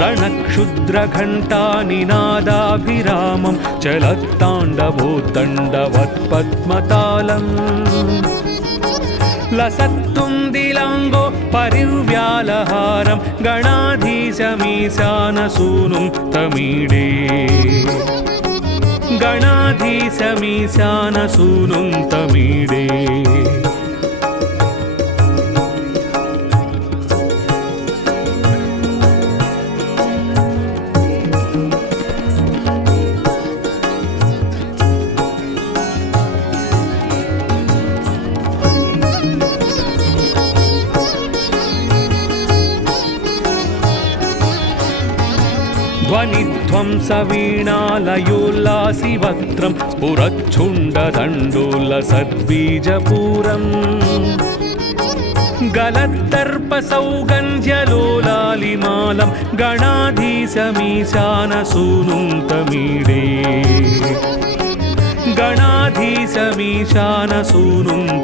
रणक्षुद्रघण्टानिनादाभिरामं चलत्ताण्डवोत्तण्डवत्पद्मतालम् लसत्तुन्दिलाङ्गो परिव्यालहारं गणाधीशमीशानसूनुं तमीडे गणाधीशमीशानसूनुं तमीडे ध्वनिध्वंसवीणालयोल्लासिवक्त्रं स्फुरच्छुण्डदण्डोलसद्बीजपूरम् गलद्दर्पसौगन्ध्यलोलालिमालं गणाधीशमीशानसूनुं तमीडे गणाधीशमीशानसूनुं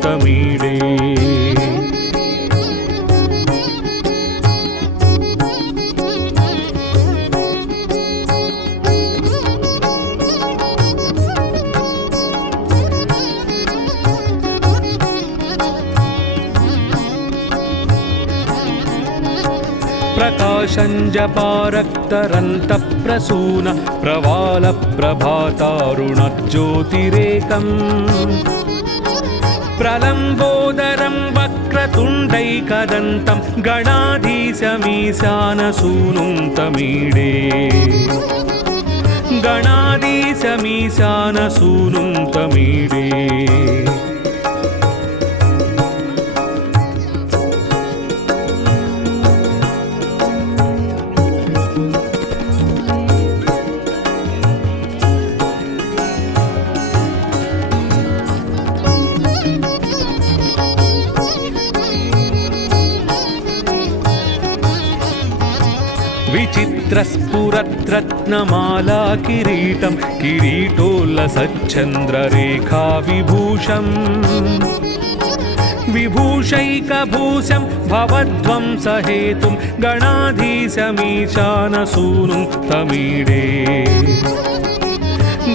तमीडे प्रकाशञ्जपारक्तरन्तप्रसून प्रवालप्रभातारुणज्योतिरेकम् प्रलम्बोदरं वक्रतुण्डैकदन्तं गणाधीशमीशानसूनुं तमीडे गणाधीशमीशानसूनुं तमीडे विचित्रस्फुरद्रत्नमाला किरीटं किरीटोल्लसच्चन्द्ररेखाविभूषम् विभूषैकभूषं भवध्वंसहेतुं गणाधीशमीशानसूनुं तमीडे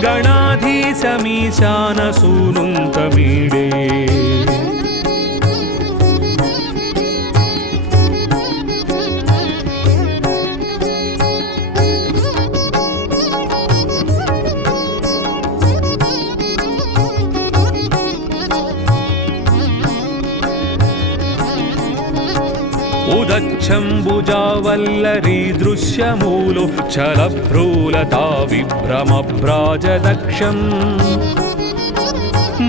गणाधीशमीशानसूनुं तमीडे उदच्छम्बुजावल्लरी दृश्यमूलो छलभ्रूलता विभ्रमभ्राजदक्षम्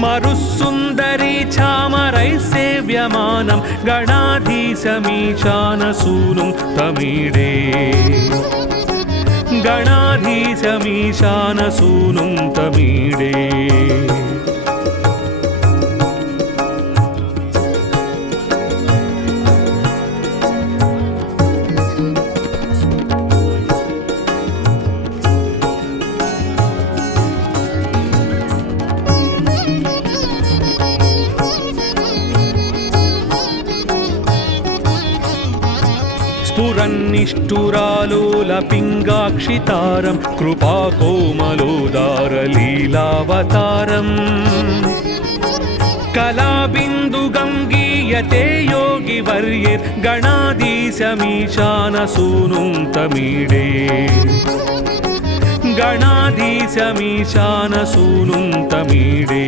मरुस्सुन्दरी चामरैः सेव्यमानं गणाधीशमीशानसूनुं तमीडे गणाधीशमीशानसूनुं तमीडे स्फुरन्निष्ठुरालोलपिङ्गाक्षितारं कृपाकोमलोदारलीलावतारम् कलाबिन्दुगङ्गीयते योगिवर्यैर्गणाधीशमीशानसूनुं तमीडे गणाधीशमीशानसूनुं तमीडे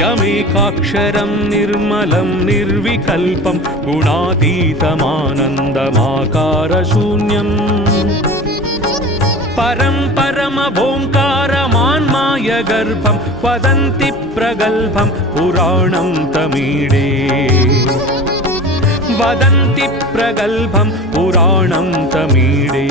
यमेकाक्षरं निर्मलं निर्विकल्पं गुणातीतमानन्दमाकारशून्यम् परं परमभोङ्कारमान्मायगर्भं वदन्ति प्रगल्भं पुराणं तमीडे वदन्ति प्रगल्भं पुराणं तमीडे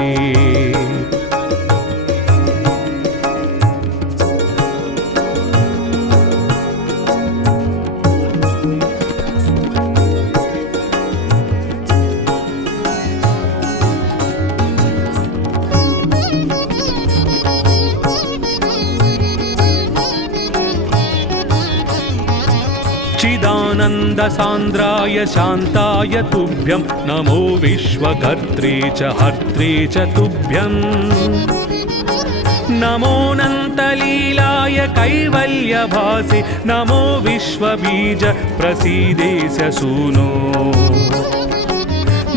चिदानन्दसान्द्राय शान्ताय तुभ्यं नमो विश्वकर्त्रे च हर्त्रे च तुभ्यम् नमोऽनन्तलीलाय कैवल्यभासे नमो विश्वबीज प्रसीदेश सूनो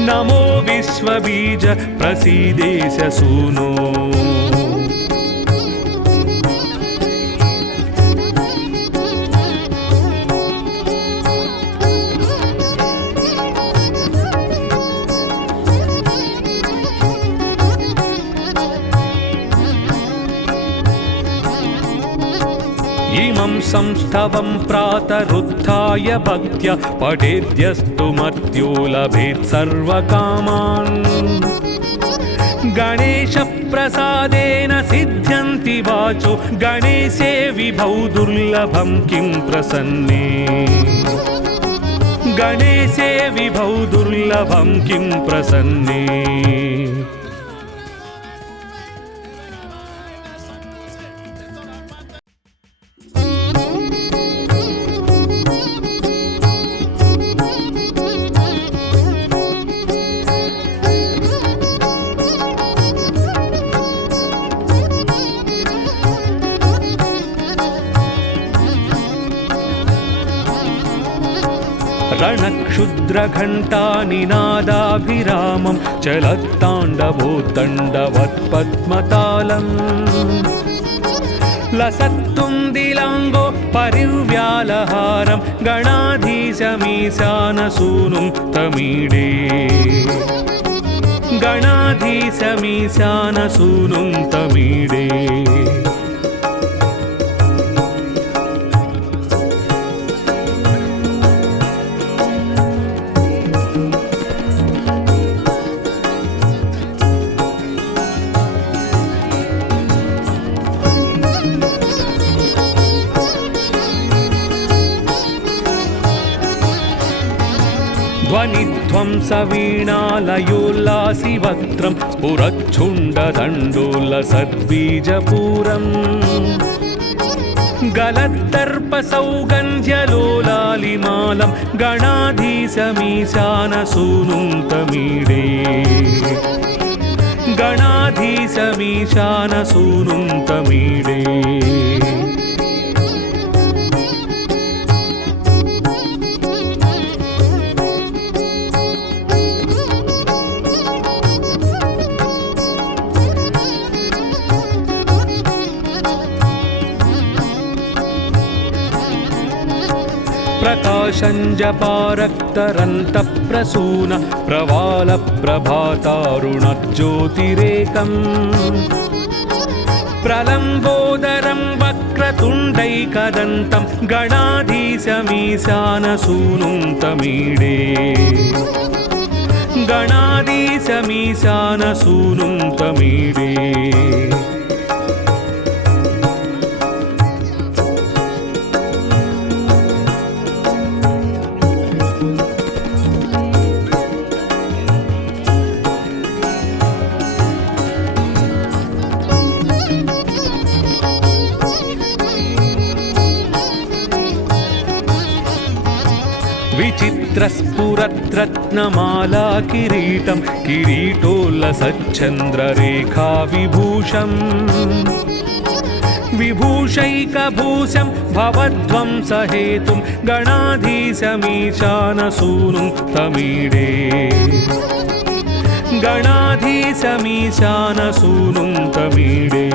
नमो विश्वबीज प्रसीदेश सूनो इमं संस्थवं प्रातरुत्थाय भक्त्या पठेद्यस्तु मर्त्यो लभेत् सर्वकामान् गणेशप्रसादेन सिद्ध्यन्ति वाचो गणेशे विभौ दुर्लभं किं प्रसन्ने गणेशे विभौ दुर्लभं किं प्रसन्ने रणक्षुद्रघण्टानिनादाभिरामं चलत्ताण्डवोत्तण्डवत्पद्मतालम् लसत्तुन्दिलाङ्गो परिव्यालहारं गणाधीशमीशानसूनुं तमीडे गणाधीशमीशानसूनुं तमीडे ध्वनिध्वंसवीणालयोल्लासिवक्त्रं स्फुरच्छुण्डदण्डोल्लसद्बीजपूरम् गलद्दर्पसौगन्ध्यलोलालिमालं गणाधीशमीशानसूनुं तमीडे गणाधीशमीशानसूनुं तमीडे प्रकाशञ्जपारक्तरन्तप्रसून प्रवालप्रभातारुणज्योतिरेकम् प्रलम्बोदरं वक्रतुण्डैकदन्तं गणाधीशमीशानसूनुं तमीडे गणाधीशमीशानसूनुं तमीडे विचित्रस्फुरद्रत्नमाला किरीटं किरीटोल्लसच्चन्द्ररेखा विभूषम् विभूषैकभूषं भवध्वंसहेतुं गणाधीशमीशानसूनुं तमीडे गणाधीशमीशानसूनुं तमीडे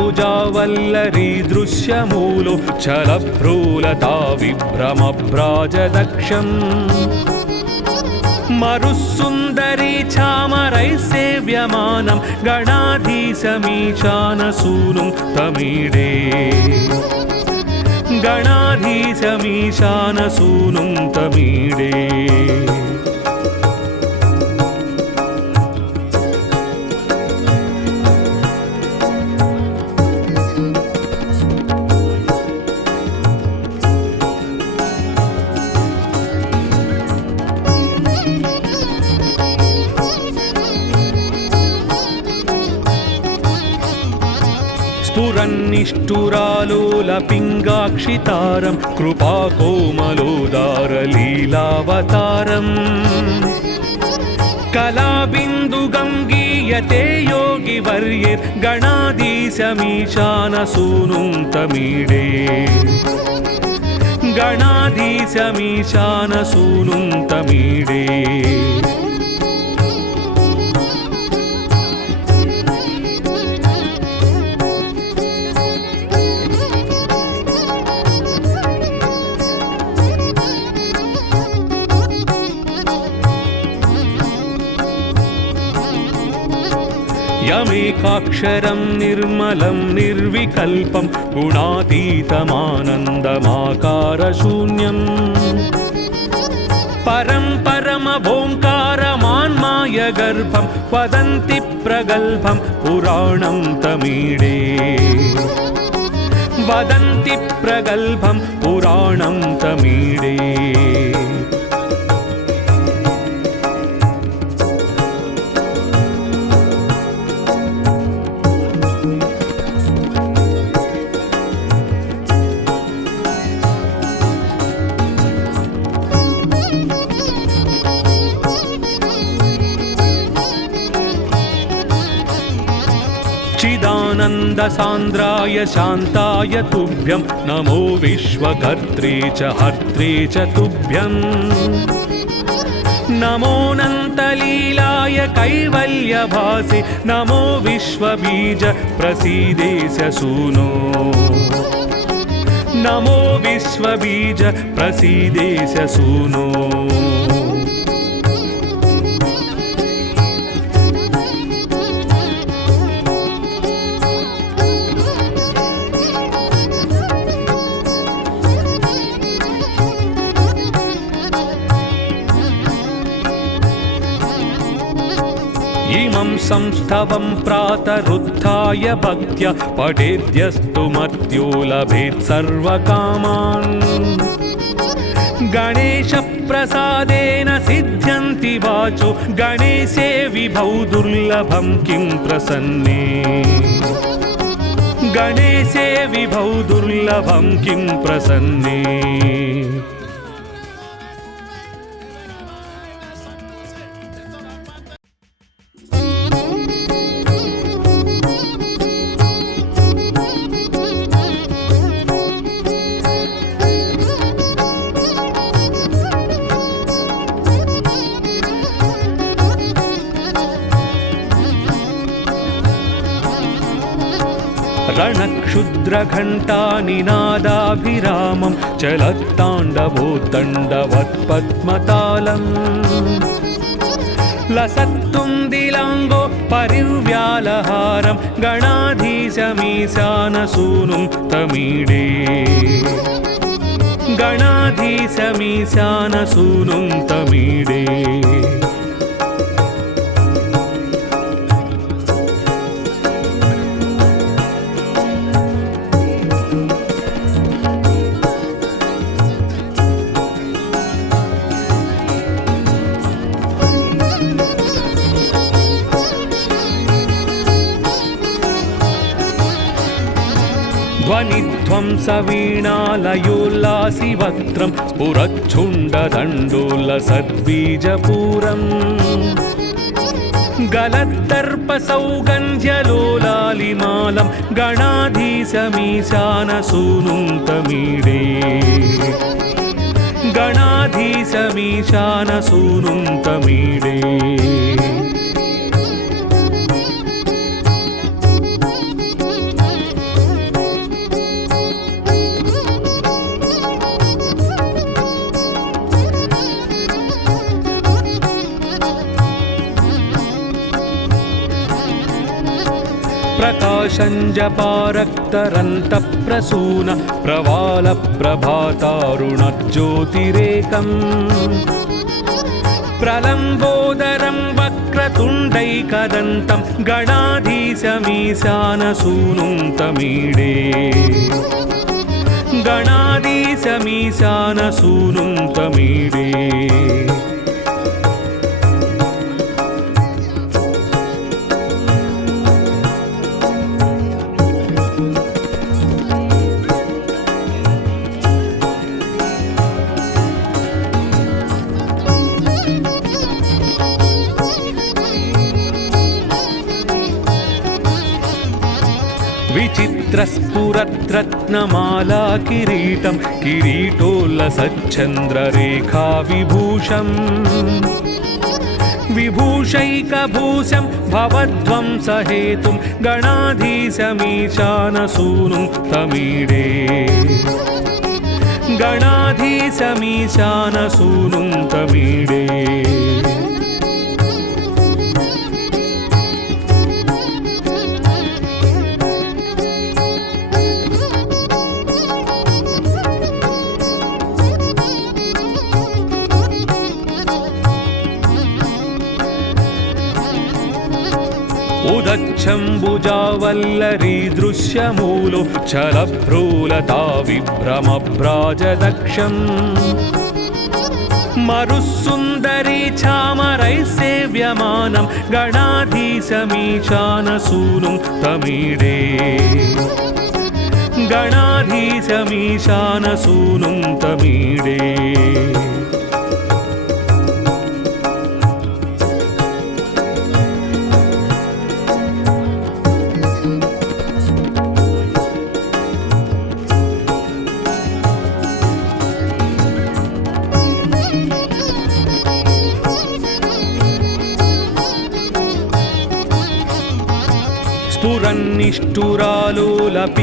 उदच्छम्बुजावल्लरी दृश्यमूलो चलभ्रूलता विभ्रमभ्राजदक्षम् मरुस्सुन्दरी चामरैः सेव्यमानं गणाधीशमीशानसूनुं तमीडे गणाधीशमीशानसूनुं तमीडे स्फुरन्निष्ठुरालोलपिङ्गाक्षितारं कृपाकोमलोदारलीलावतारम् कलाबिन्दुगङ्गीयते योगिवर्यैर्गणाधीशमीशानसूनुं तमीडे गणाधीशमीशानसूनुं तमीडे यमेकाक्षरं निर्मलं निर्विकल्पं गुणातीतमानन्दमाकारशून्यम् परं परमभोङ्कारमान्मायगर्भं वदन्ति प्रगल्भं पुराणं तमीडे वदन्ति प्रगल्भं पुराणं तमीडे चिदानन्दसान्द्राय शान्ताय तुभ्यं नमो विश्वकर्त्रे च हर्त्रे च तुभ्यं नमोऽनन्तलीलाय कैवल्यभासे नमो विश्वबीज प्रसीदेश सूनो नमो विश्वबीज प्रसीदेश सूनो इमं संस्थवं प्रातरुत्थाय भक्त्या पठेद्यस्तु मर्त्यो लभेत् सर्वकामान् गणेशप्रसादेन सिद्ध्यन्ति वाचो गणेशे विभौ दुर्लभं किं प्रसन्ने गणेशे विभौ दुर्लभं किं प्रसन्ने रणक्षुद्रघण्टानिनादाभिरामं चलत्ताण्डवोद्दण्डवत्पद्मतालम् लसत्तुन्दिलाङ्गो परिव्यालहारं गणाधीशमीशानसूनुं तमीडे गणाधीशमीशानसूनुं तमीडे ध्वनिध्वंसवीणालयोल्लासिवक्त्रं स्फुरच्छुण्डदण्डोलसद्बीजपूरम् गलद्दर्पसौगन्ध्यलोलालिमालं गणाधीशमीशानसूनुं तमीडे गणाधीशमीशानसूनुं तमीडे प्रकाशञ्जपारक्तरन्तप्रसून प्रवालप्रभातारुणज्योतिरेकम् प्रलम्बोदरं वक्रतुण्डैकदन्तं गणाधीशमीशानसूनुं तमीडे गणाधीशमीशानसूनुं तमीडे विचित्रस्फुरद्रत्नमाला किरीटं किरीटोल्लसच्चन्द्ररेखा विभूषम् विभूषैकभूषं भवध्वंसहेतुं गणाधीशमीशानसूनुं तमीडे गणाधीशमीशानसूनुं तमीडे उदच्छम्बुजावल्लरी दृश्यमूलो चलभ्रूलता विभ्रमभ्राजदक्षम् मरुस्सुन्दरी चामरैः सेव्यमानं गणाधीशमीशानसूनुं तमीडे गणाधीशमीशानसूनुं तमीडे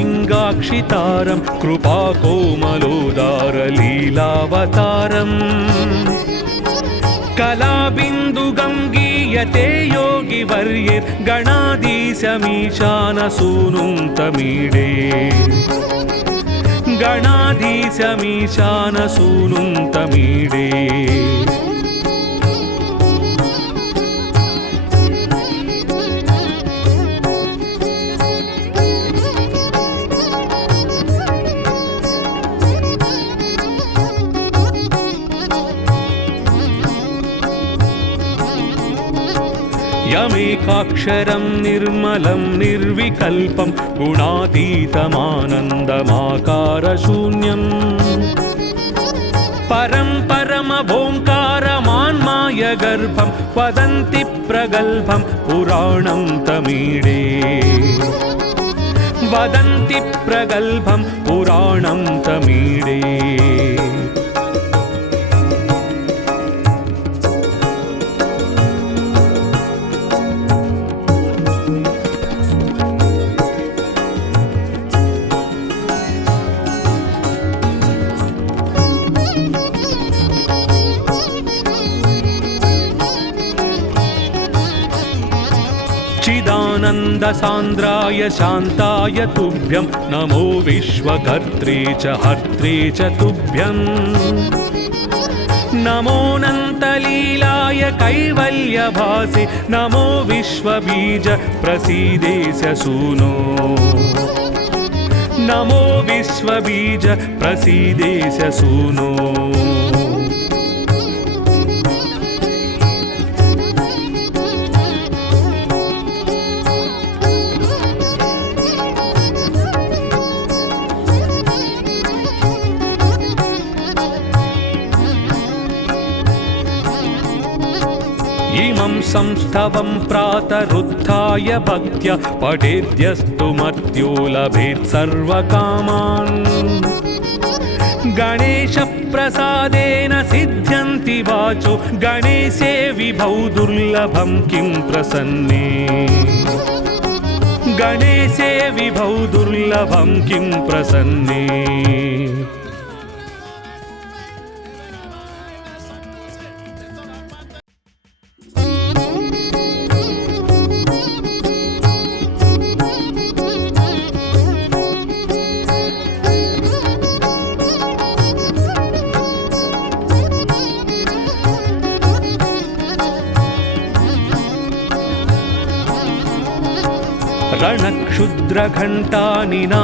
स्फुरन्निष्ठुरालोलपिङ्गाक्षितारं कृपाकोमलोदारलीलावतारम् कलाबिन्दुगङ्गीयते योगिवर्यैर्गणाधीशमीशानसूनुं तमीडे गणाधीशमीशानसूनुं तमीडे यमेकाक्षरं निर्मलं निर्विकल्पं गुणातीतमानन्दमाकारशून्यम् परं परमभोङ्कारमान्मायगर्भं वदन्ति प्रगल्भं पुराणं तमीडे वदन्ति प्रगल्भं पुराणं तमीडे चिदानन्दसान्द्राय शान्ताय तुभ्यं नमो विश्वकर्त्रे च हर्त्रे च तुभ्यं नमोऽनन्तलीलाय कैवल्यभासे नमो विश्वबीज प्रसीदेश सूनो नमो विश्वबीज प्रसीदेश सूनो इमं संस्थवं प्रातरुत्थाय भक्त्या पठेद्यस्तु मर्त्यो लभेत् सर्वकामान् गणेशप्रसादेन सिद्ध्यन्ति वाचो गणेशे विभौ दुर्लभं किं प्रसन्ने गणेशे विभौ दुर्लभं किं प्रसन्ने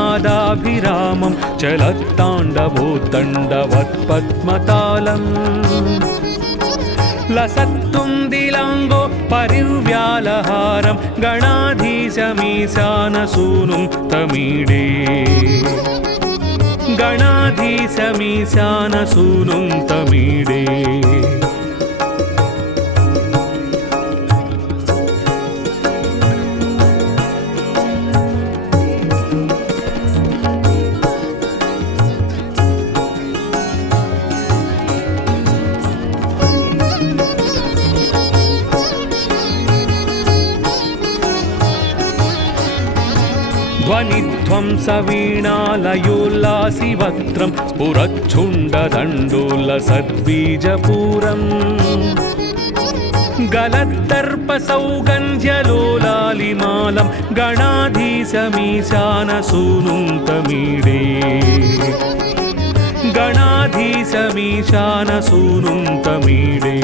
रणक्षुद्रघण्टानिनादाभिरामं चलत्ताण्डवोत्तण्डवत्पद्मतालम् लसत्तुन्दिलाङ्गो परिव्यालहारं गणाधीशमीशानसूनुं तमीडे गणाधीशमीशानसूनुं तमीडे ध्वनिध्वंसवीणालयोल्लासिवक्त्रं स्फुरच्छुण्डदण्डोलसद्बीजपूरम् गलद्दर्पसौगन्ध्यलोलालिमालं गणाधीशमीशानसूनुं तमीडे गणाधीशमीशानसूनुं तमीडे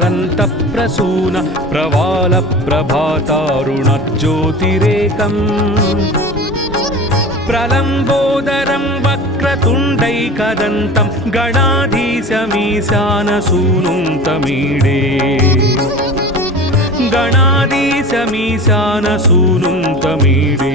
प्रकाशञ्जपारक्तरन्तप्रसून प्रवालप्रभातारुणज्योतिरेकम् प्रलम्बोदरं वक्रतुण्डैकदन्तं गणाधीशमीशानसूनुं तमीडे गणाधीशमीशानसूनुं तमीडे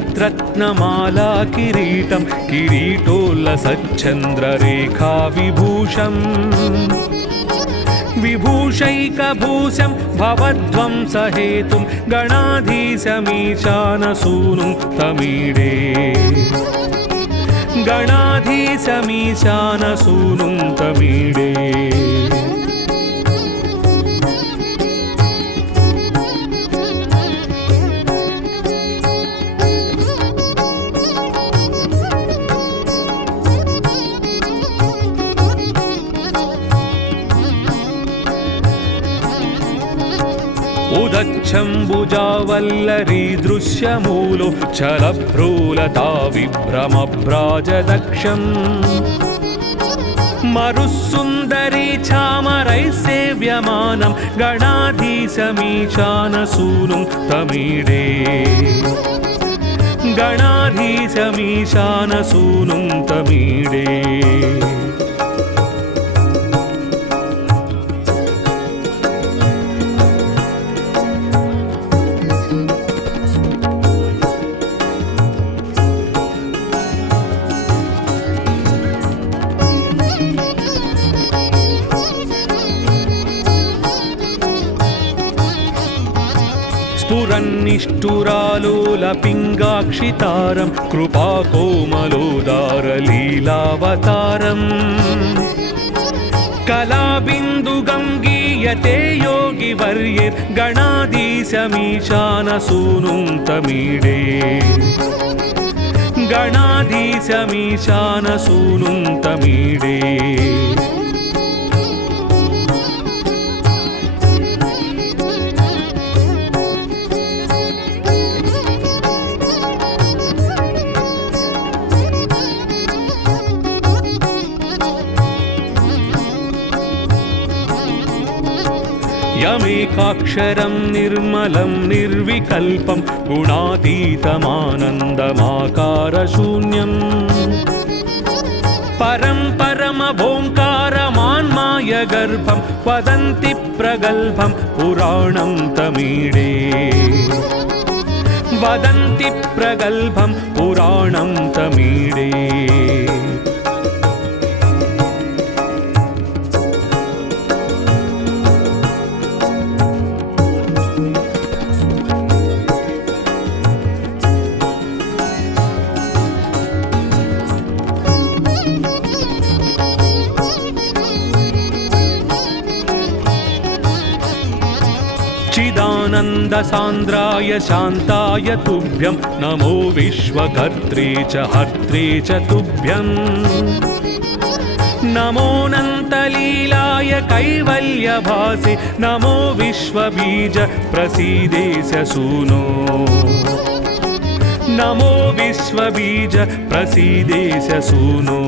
विचित्रस्फुरद्रत्नमाला किरीटं किरीटोल्लसच्चन्द्ररेखा विभूषम् विभूषैकभूषं भवध्वंसहेतुं गणाधीशमीशानसूनुं तमीडे गणाधीशमीशानसूनुं तमीडे उदच्छम्बुजावल्लरी दृश्यमूलो चलभ्रूलता विभ्रमभ्राजदक्षम् मरुस्सुन्दरी चामरैः सेव्यमानं गणाधीशमीशानसूनुं तमीडे गणाधीशमीशानसूनुं तमीडे स्फुरन्निष्ठुरालोलपिङ्गाक्षितारं कृपाकोमलोदारलीलावतारम् कलाबिन्दुगङ्गीयते योगिवर्यैर्गणाधीशमीशानसूनुं तमीडे गणाधीशमीशानसूनुं तमीडे यमेकाक्षरं निर्मलं निर्विकल्पं गुणातीतमानन्दमाकारशून्यम् परं परमभोङ्कारमान्मायगर्भं वदन्ति प्रगल्भं पुराणं तमीडे वदन्ति प्रगल्भं पुराणं तमीडे चिदानन्दसान्द्राय शान्ताय तुभ्यं नमो विश्वकर्त्रे च हर्त्रे च तुभ्यं नमोऽनन्तलीलाय कैवल्यभासे नमो विश्वबीज प्रसीदेश सूनो नमो विश्वबीज प्रसीदेश सूनो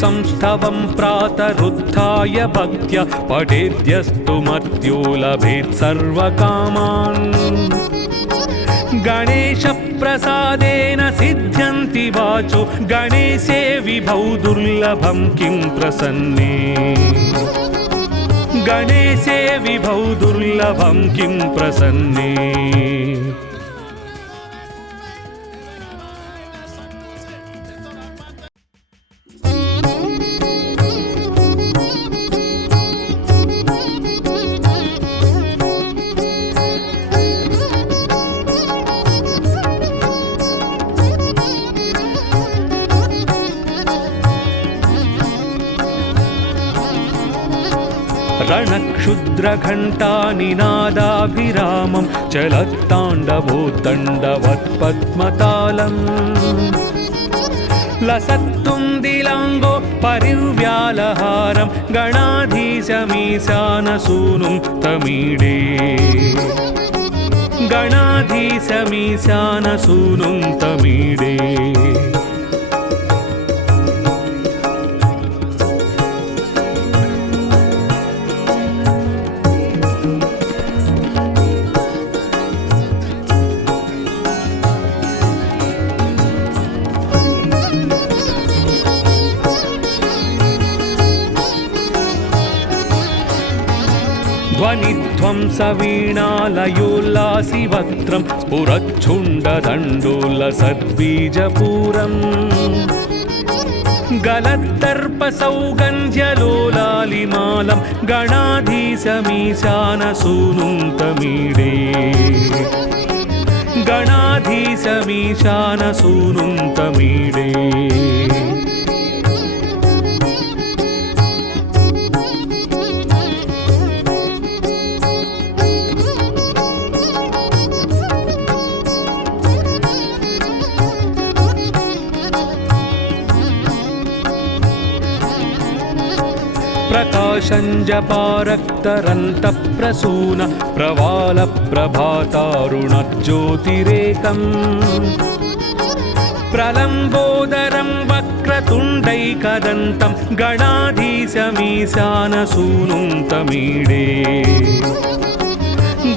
संस्थवं प्रातरुत्थाय भक्त्या पठेद्यस्तु मर्त्यो लभेत् सर्वकामान् गणेशप्रसादेन सिद्ध्यन्ति वाचो गणेशे विभौ दुर्लभं किं प्रसन्ने गणेशे विभौ दुर्लभं किं प्रसन्ने रणक्षुद्रघण्टानिनादाभिरामं चलत्ताण्डवोद्दण्डवत्पद्मतालम् लसत्तुन्दिलाङ्गो परिव्यालहारं गणाधीशमीशानसूनुं तमीडे गणाधीशमीशानसूनुं तमीडे ध्वनिध्वंसवीणालयोल्लासि वक्त्रं स्फुरच्छुण्डदण्डोल्लसद्बीजपूरम् गलद्दर्पसौगन्ध्यलोलालिमालं गणाधीशमीशानसूनुं तमीडे गणाधीशमीशानसूनुं तमीडे प्रकाशञ्जपारक्तरन्तप्रसून प्रवालप्रभातारुणज्योतिरेकम् प्रलम्बोदरं वक्रतुण्डैकदन्तं गणाधीशमीशानसूनुं तमीडे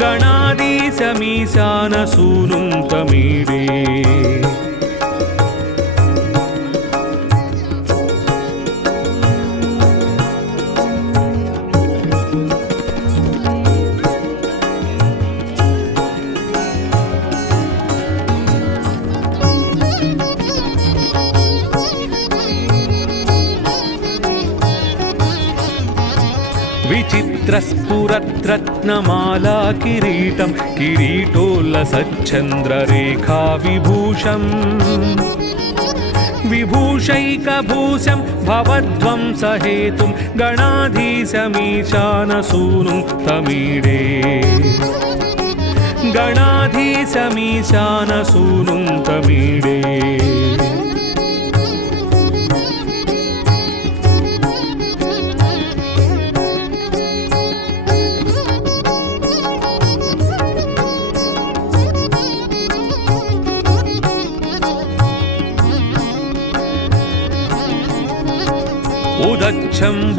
गणाधीशमीशानसूनुं तमीडे विचित्रस्फुरद्रत्नमाला किरीटं किरीटोल्लसच्चन्द्ररेखा विभूषम् विभूषैकभूषं भवध्वंसहेतुं गणाधीशमीशानसूनुं तमीडे गणाधीशमीशानसूनुं तमीडे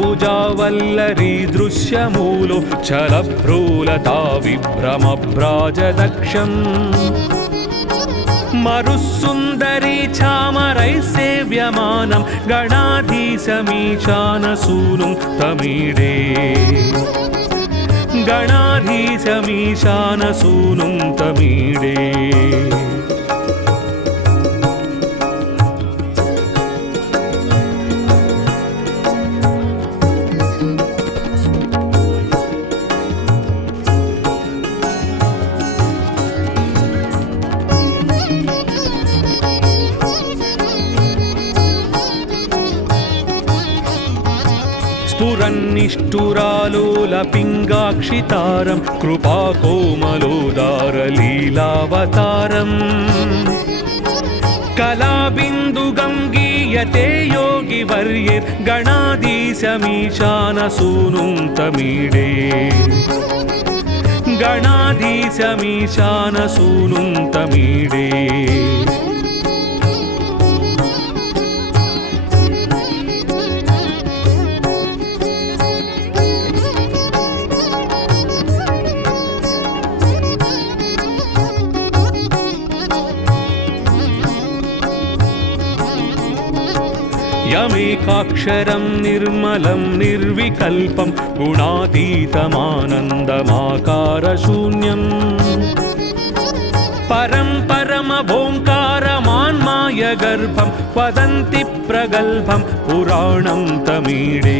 उदच्छम्बुजावल्लरी दृश्यमूलो चलभ्रूलता विभ्रमभ्राजदक्षम् मरुस्सुन्दरी चामरैः सेव्यमानं गणाधीशमीशानसूनुं तमीडे गणाधीशमीशानसूनुं तमीडे स्फुरन्निष्ठुरालोलपिङ्गाक्षितारं कृपाकोमलोदारलीलावतारम् कलाबिन्दुगङ्गीयते योगिवर्यैर्गणाधीशमीशानसूनुं तमीडे गणाधीशमीशानसूनुं तमीडे यमेकाक्षरं निर्मलं निर्विकल्पं गुणातीतमानन्दमाकारशून्यम् परं परमभोङ्कारमान्मायगर्भं वदन्ति प्रगल्भं पुराणं तमीडे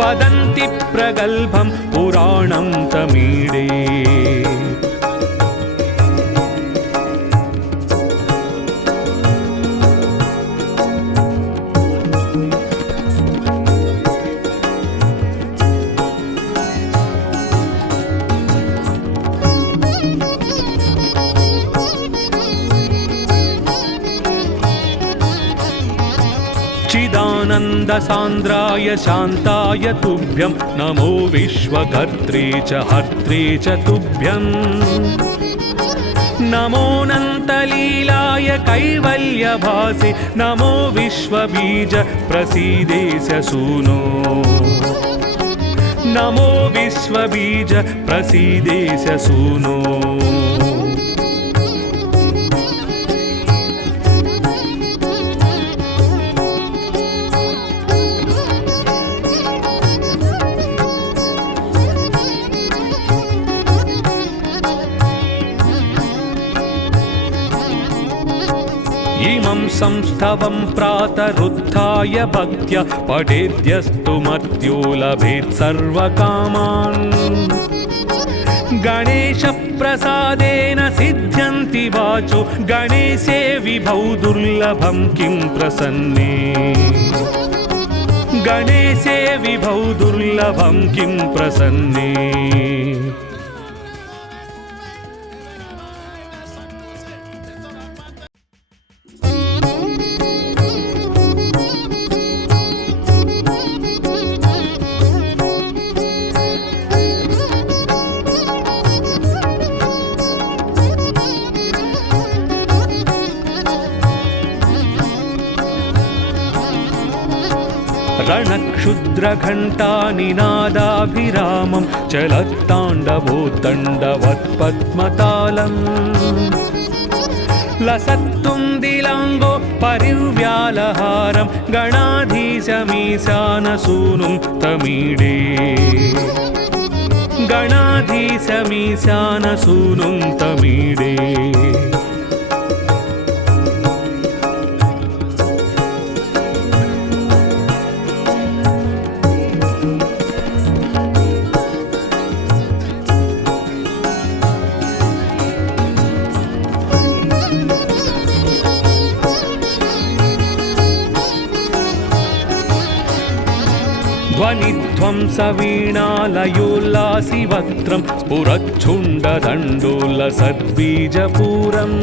वदन्ति प्रगल्भं पुराणं तमीडे चिदानन्दसान्द्राय शान्ताय तुभ्यं नमो विश्वकर्त्रे च हर्त्रे च तुभ्यं नमोऽनन्तलीलाय कैवल्यभासे नमो विश्वबीज प्रसीदेश सूनो नमो विश्वबीज प्रसीदेश सूनो इमं संस्थवं प्रातरुत्थाय भक्त्या पठेद्यस्तु मर्त्यो लभेत् सर्वकामान् गणेशप्रसादेन सिद्ध्यन्ति वाचो गणेशे विभौ दुर्लभं किं प्रसन्ने गणेशे विभौ दुर्लभं किं प्रसन्ने रणक्षुद्रघण्टानिनादाभिरामं चलत्ताण्डवोद्दण्डवत्पद्मतालम् लसत्तुन्दिलाङ्गो परिव्यालहारं गणाधीशमीशानसूनुं तमीडे गणाधीशमीशानसूनुं तमीडे ध्वनिध्वंसवीणालयोल्लासिवक्त्रं स्फुरच्छुण्डदण्डोल्लसद्बीजपूरम्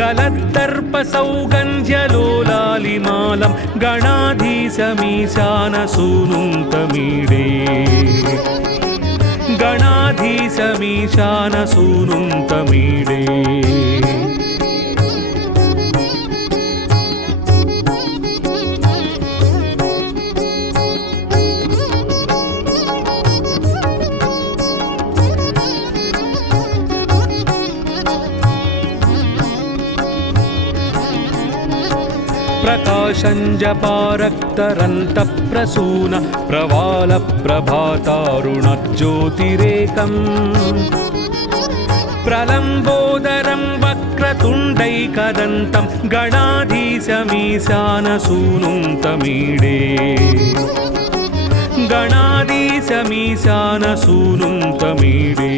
गलद्दर्पसौगन्ध्यलोलालिमालं गणाधीशमीशानसूनुं तमीडे गणाधीशमीशानसूनुं तमीडे प्रकाशञ्जपारक्तरन्तप्रसून प्रवालप्रभातारुणज्योतिरेकम् प्रलम्बोदरं वक्रतुण्डैकदन्तं गणाधीशमीशानसूनुं तमीडे गणाधीशमीशानसूनुं तमीडे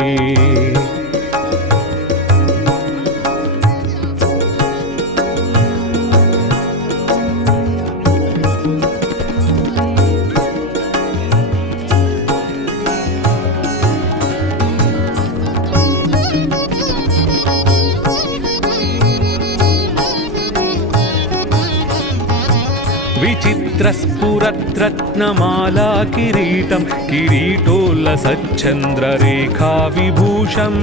विचित्रस्फुरद्रत्नमाला किरीटं किरीटोल्लसच्चन्द्ररेखा विभूषम्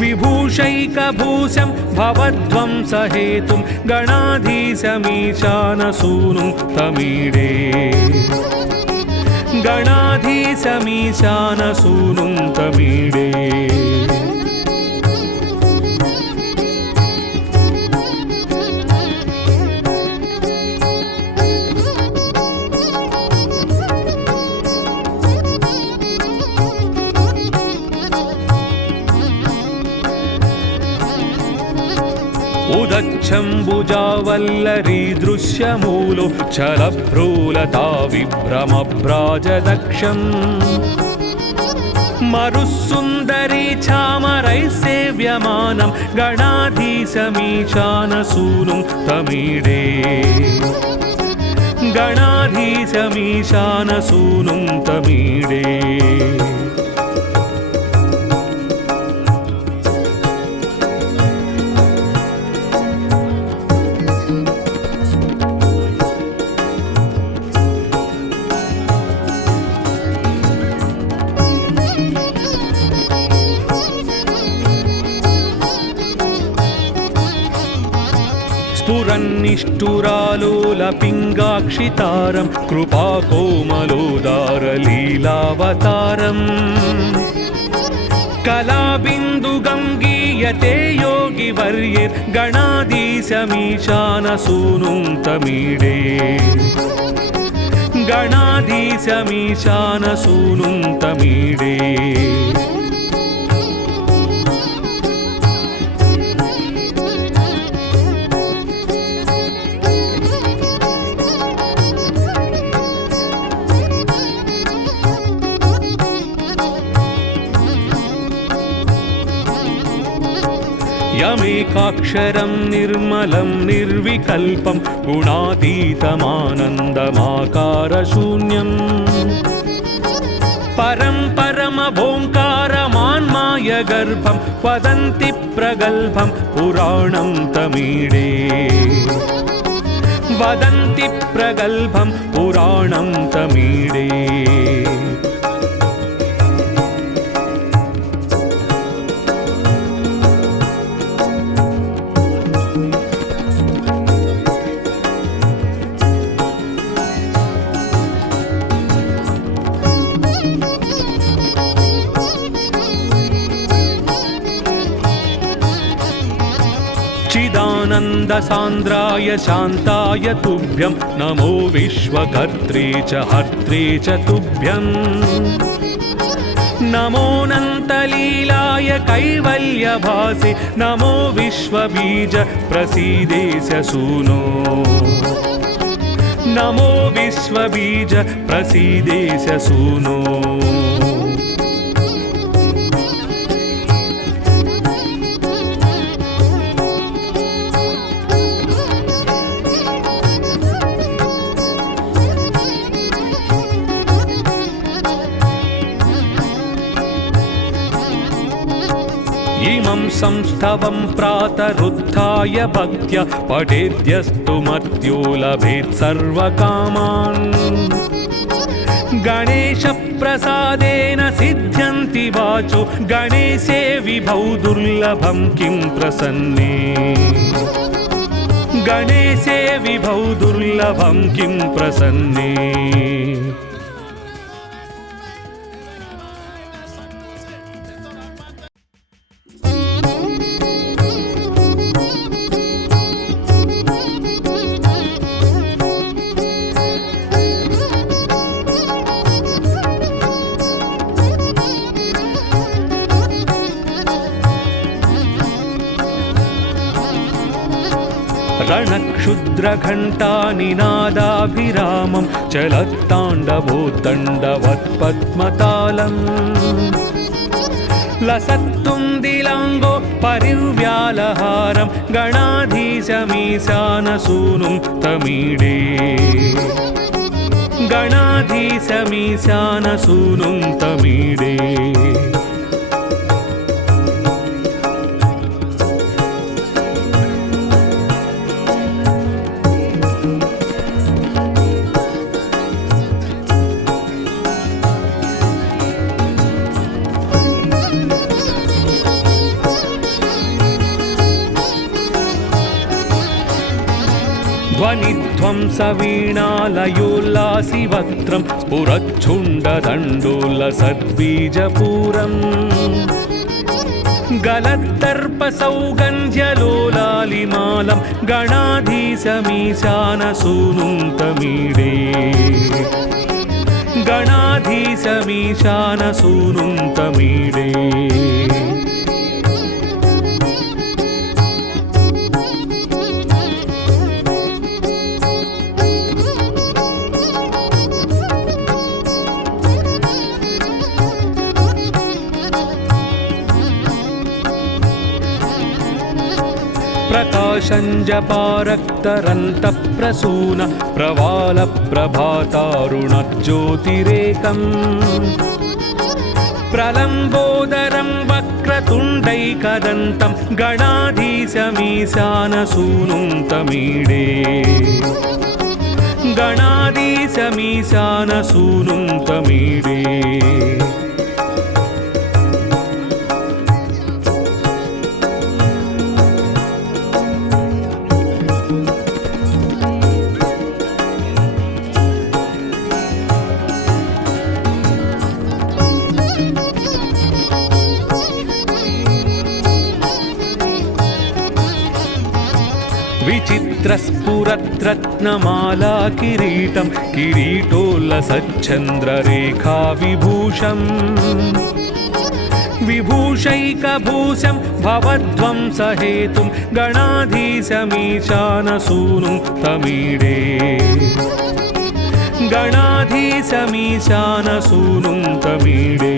विभूषैकभूषं भवध्वंसहेतुं गणाधीशमीशानसूनुं तमीडे गणाधीशमीशानसूनुं तमीडे गच्छम्बुजावल्लरी दृश्यमूलो चलभ्रूलता विभ्रमभ्राजदक्षम् मरुस्सुन्दरी चामरैः सेव्यमानं गणाधीशमीशानसूनुं तमीडे गणाधीशमीशानसूनुं तमीडे स्फुरन्निष्ठुरालोलपिङ्गाक्षितारं कृपाकोमलोदारलीलावतारम् कलाबिन्दुगङ्गीयते योगिवर्यैर्गणाधीशमीशानसूनुं तमीडे गणाधीशमीशानसूनुं तमीडे यमेकाक्षरं निर्मलं निर्विकल्पं गुणातीतमानन्दमाकारशून्यम् परं परमभोङ्कारमान्मायगर्भं वदन्ति प्रगल्भं पुराणं तमीडे वदन्ति प्रगल्भं पुराणं तमीडे चिदानन्दसान्द्राय शान्ताय तुभ्यं नमो विश्वकर्त्रे च हर्त्रे च तुभ्यं नमोऽनन्तलीलाय कैवल्यभासे नमो विश्वबीज प्रसीदेश सूनो नमो विश्वबीज प्रसीदेश सूनो इमं संस्थवं प्रातरुत्थाय भक्त्या पठेद्यस्तु मर्त्यो लभेत् सर्वकामान् गणेशप्रसादेन सिद्ध्यन्ति वाचो गणेशे विभौ दुर्लभं किं प्रसन्ने गणेशे विभौ दुर्लभं किं प्रसन्ने रणक्षुद्रघण्टानिनादाभिरामं चलत्ताण्डवोत्तण्डवत्पद्मतालम् लसत्तुन्दिलाङ्गो परिव्यालहारं गणाधीशमीशानसूनुं तमीडे गणाधीशमीशानसूनुं तमीडे ध्वनिध्वंसवीणालयोल्लासिवक्त्रं स्फुरच्छुण्डदण्डोलसद्बीजपूरम् गलद्दर्पसौगन्ध्यलोलालिमालं गणाधीशमीशानसूनुं तमीडे गणाधीशमीशानसूनुं तमीडे प्रकाशञ्जपारक्तरन्तप्रसून प्रवालप्रभातारुणज्योतिरेकम् प्रलम्बोदरं वक्रतुण्डैकदन्तं गणाधीशमीशानसूनुं तमीडे गणाधीशमीशानसूनुं तमीडे विचित्रस्फुरद्रत्नमाला किरीटं किरीटोल्लसच्चन्द्ररेखा विभूषम् विभूषैकभूषं भवध्वंसहेतुं गणाधीशमीशानसूनुं तमीडे गणाधीशमीशानसूनुं तमीडे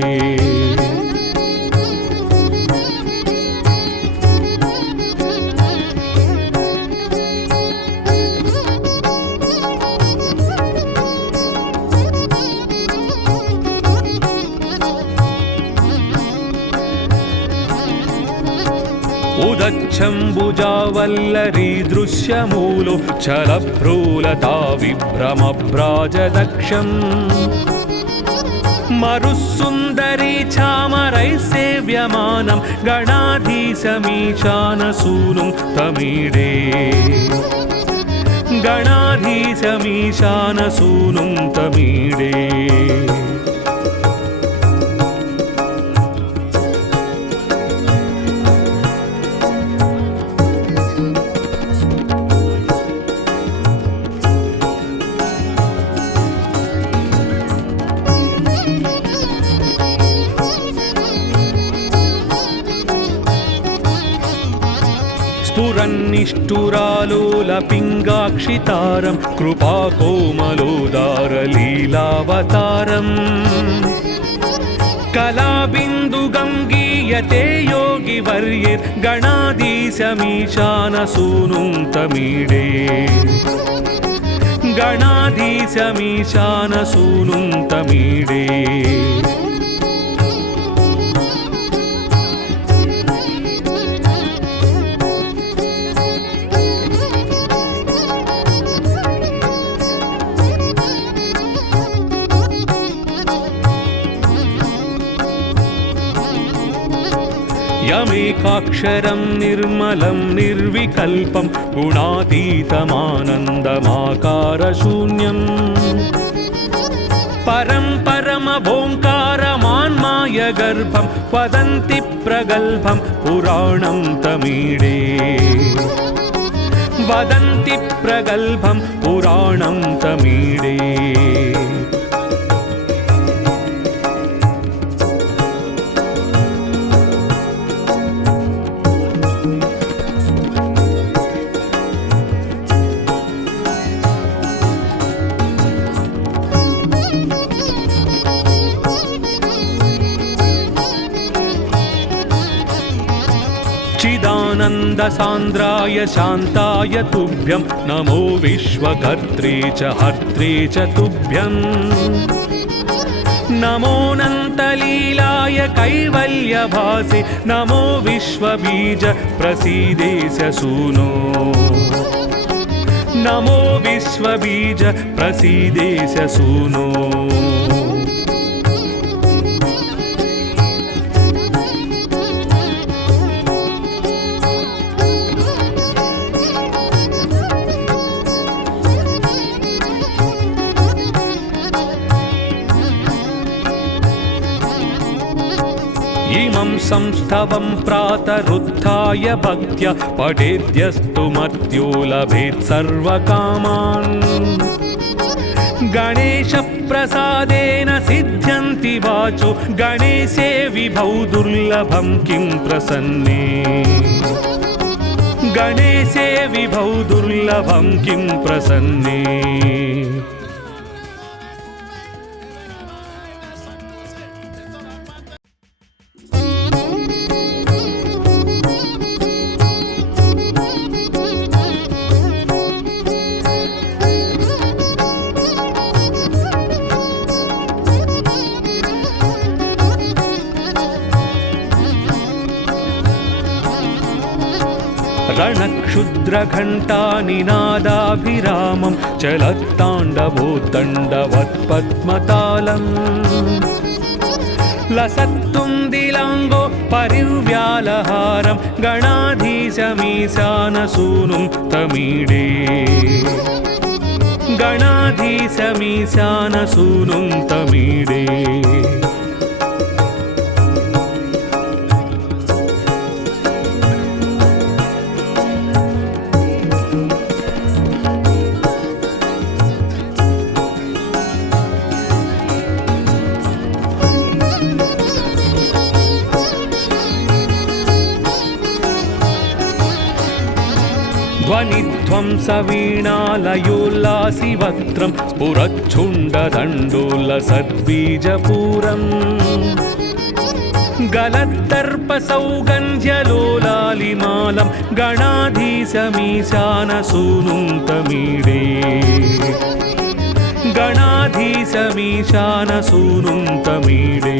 उदच्छम्बुजावल्लरी दृश्यमूलो चलभ्रूलता विभ्रमभ्राजदक्षम् मरुस्सुन्दरी चामरैः सेव्यमानं गणाधीशमीशानसूनुं तमीडे गणाधीशमीशानसूनुं तमीडे स्फुरन्निष्ठुरालोलपिङ्गाक्षितारं कृपाकोमलोदारलीलावतारम् कलाबिन्दुगं गीयते योगिवर्यैर्गणाधीशमीशानसूनुं तमीडे गणाधीशमीशानसूनुं तमीडे यमेकाक्षरं निर्मलं निर्विकल्पं गुणातीतमानन्दमाकारशून्यम् परं परमभोङ्कारमान्मायगर्भं वदन्ति प्रगल्भं पुराणं तमीडे वदन्ति प्रगल्भं पुराणं तमीडे चिदानन्दसान्द्राय शान्ताय तुभ्यं नमो विश्वकर्त्रे च हर्त्रे च तुभ्यं नमोऽनन्तलीलाय कैवल्यभासे नमो विश्वबीज प्रसीदेश सूनो नमो विश्वबीज प्रसीदेश सूनो इमं संस्तवं प्रातरुत्थाय भक्त्या पठेद्यस्तु मर्त्यो लभेत् सर्वकामान् गणेशप्रसादेन सिद्ध्यन्ति वाचो गणेशे विभौ दुर्लभं किं प्रसन्ने गणेशे विभौ दुर्लभं किं प्रसन्ने रणक्षुद्रघण्टानिनादाभिरामं चलत्ताण्डवोद्दण्डवत्पद्मतालम् लसत्तुन्दिलाङ्गो परिव्यालहारं गणाधीशमीशानसूनुं तमीडे गणाधीशमीशानसूनुं तमीडे ध्वनिध्वंसवीणालयोल्लासिवक्त्रं स्फुरच्छुण्डदण्डोल्लसद्बीजपूरम् गलद्दर्पसौगन्ध्यलोलालिमालं गणाधीशमीशानसूनुं तमीडे गणाधीशमीशानसूनुं तमीडे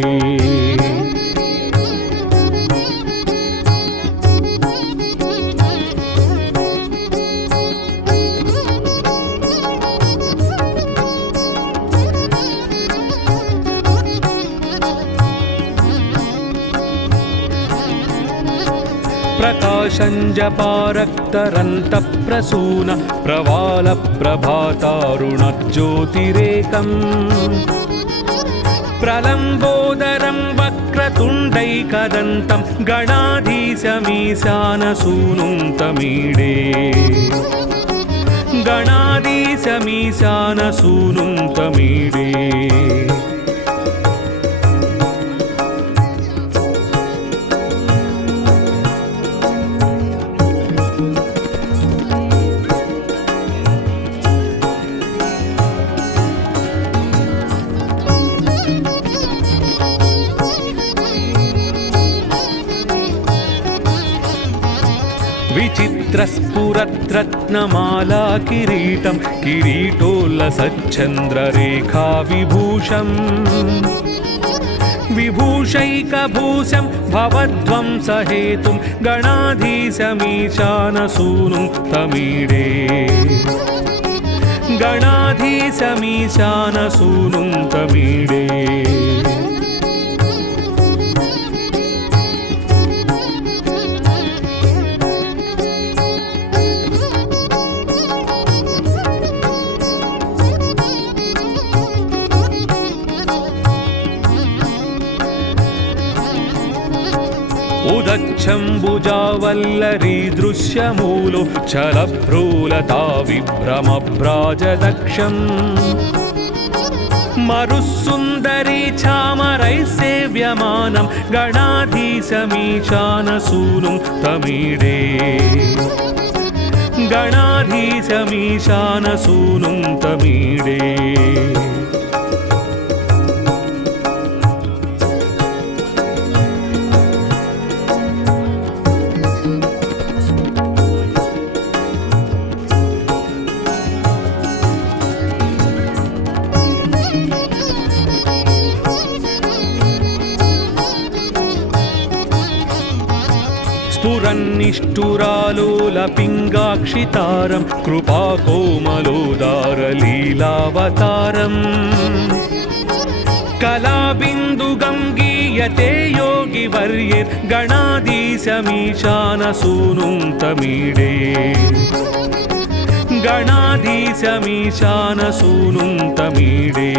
प्रकाशञ्जपारक्तरन्तप्रसून प्रवालप्रभातारुणज्योतिरेकम् प्रलम्बोदरं वक्रतुण्डैकदन्तं गणाधीशमीशानसूनुं तमीडे गणाधीशमीशानसूनुं तमीडे विचित्रस्फुरद्रत्नमाला किरीटं किरीटोल्लसच्चन्द्ररेखाविभूषम् विभूषैकभूषं भवध्वंसहेतुं गणाधीशमीशानसूनुं तमीडे गणाधीशमीशानसूनुं तमीडे उदच्छम्बुजावल्लरी दृश्यमूलो छलभ्रूलता विभ्रमभ्राजदक्षम् मरुस्सुन्दरी चामरैः सेव्यमानं गणाधीशमीशानसूनुं तमीडे गणाधीशमीशानसूनुं तमीडे स्फुरन्निष्ठुरालोलपिङ्गाक्षितारं कृपाकोमलोदारलीलावतारम् कलाबिन्दुगङ्गीयते योगिवर्यैर्गणाधीशमीशानसूनुं तमीडे गणाधीशमीशानसूनुं तमीडे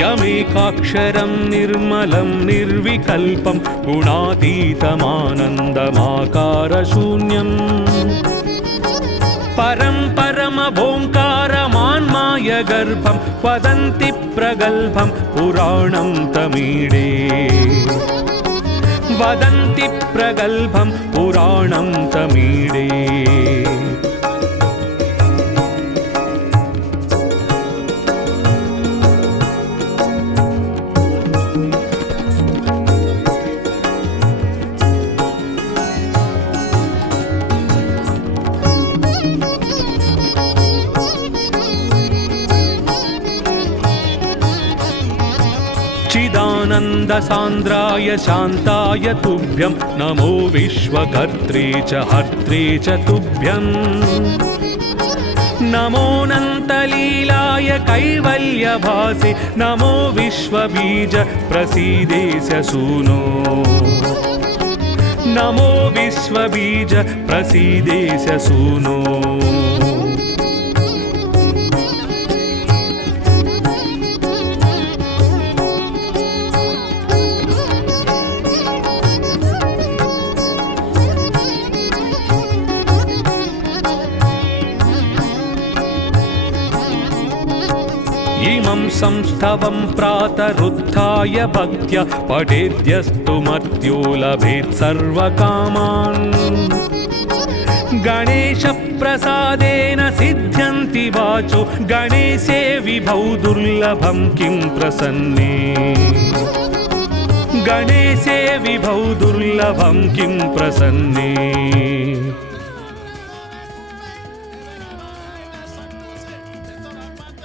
यमेकाक्षरं निर्मलं निर्विकल्पं गुणातीतमानन्दमाकारशून्यम् परं परमभोङ्कारमान्मायगर्भं वदन्ति प्रगल्भं पुराणं तमीडे वदन्ति प्रगल्भं पुराणं तमीडे सच्चिदानन्दसान्द्राय शान्ताय तुभ्यं नमो विश्वकर्त्रे च हर्त्रे च तुभ्यम् नमोऽनन्तलीलाय कैवल्यभासे नमो विश्वबीज प्रसीदेश सूनो नमो विश्वबीज प्रसीदेश सूनो इमं संस्थवं प्रातरुत्थाय भक्त्या पठेद्यस्तु मर्त्यो लभेत् सर्वकामान् गणेशप्रसादेन सिद्ध्यन्ति वाचो गणेशे विभौ दुर्लभं किं प्रसन्ने गणेशे विभौ दुर्लभं किं प्रसन्ने।